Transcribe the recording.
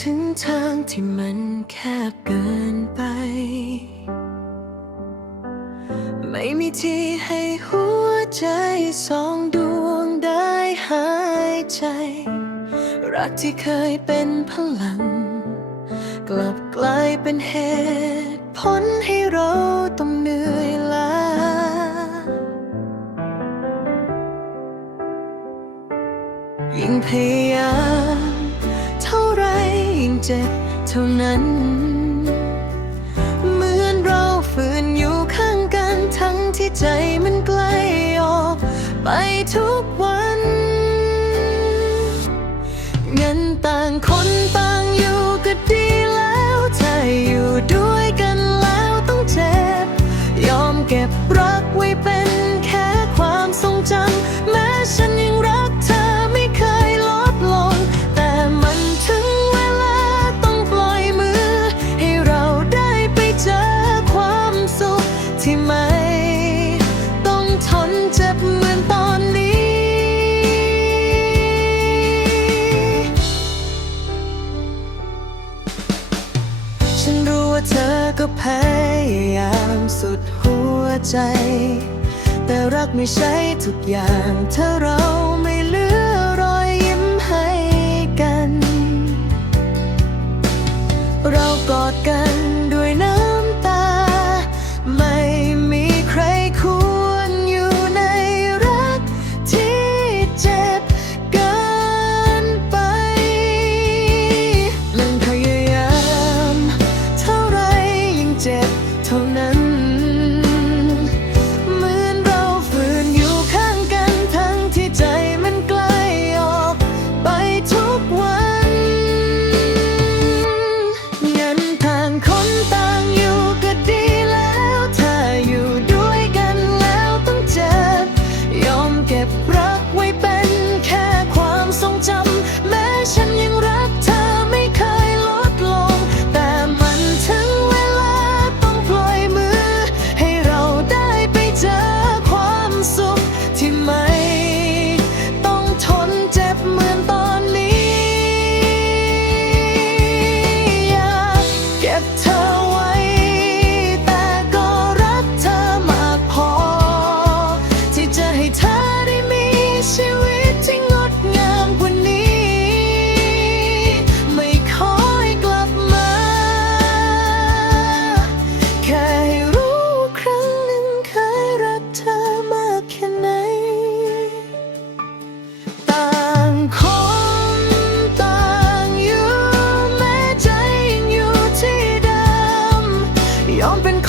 ถึงทางที่มันแคบเกินไป ไม่มีที่ให้หัวใจสองดวงได้หายใจ รักที่เคยเป็นพลัง กลับกลายเป็นเหตุผลให้เราต้องเหนื่อยล้ายิ่งพยายาม เจ็บเท่านั้น ที่ไม่ ต้องทนเจ็บเหมือนตอนนี้ ฉันรู้ว่าเธอก็พยายามสุดหัวใจ แต่รักไม่ใช่ทุกอย่างถ้าเราไม่เลือกเรากอดกัน jumping